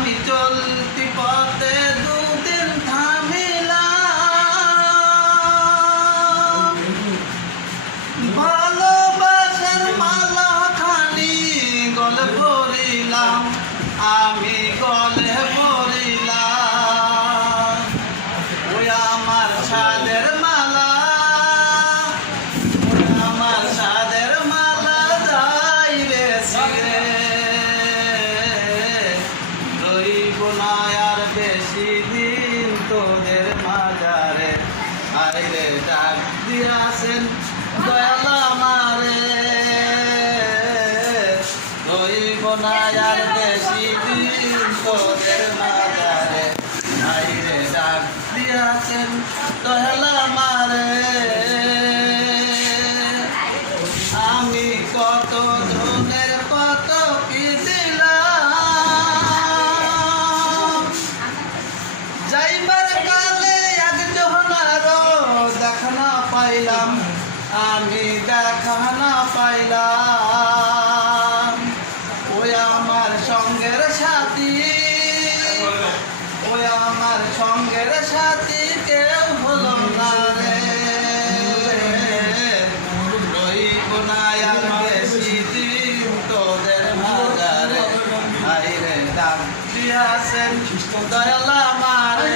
আমি চলতি পথে দুদিন থামিলাম, ভালোবাসার মালা খানি গলে ভরিলাম, আমি গলে ভরিলাম। ওই আমার সাদের মালা, ওই আমার সাদের মালা যাই রে ছিঁড়ে, রইব না আর বেশি দিন তোদের মাঝারে। আইরে ডাক দিয়াছেন দয়াল আমারে, রইব না আর বেশি দিন তোদের মাঝারে। আইরে ডাক দিয়াছেন দয়াল আমারে। আমি কত জনের কত কি দিলাম, যাইবার কালে একজন আরো দেখা না পাইলাম, আমি দেখা না পাইলাম। ওই আমার সঙ্গের সাথী, ওই আমার সঙ্গের সাথী কেউ হলো না রে, রইব না আর বেশি দিন তোদের মাঝারে। আইরে ডাক দিয়াছেন দয়াল আমারে।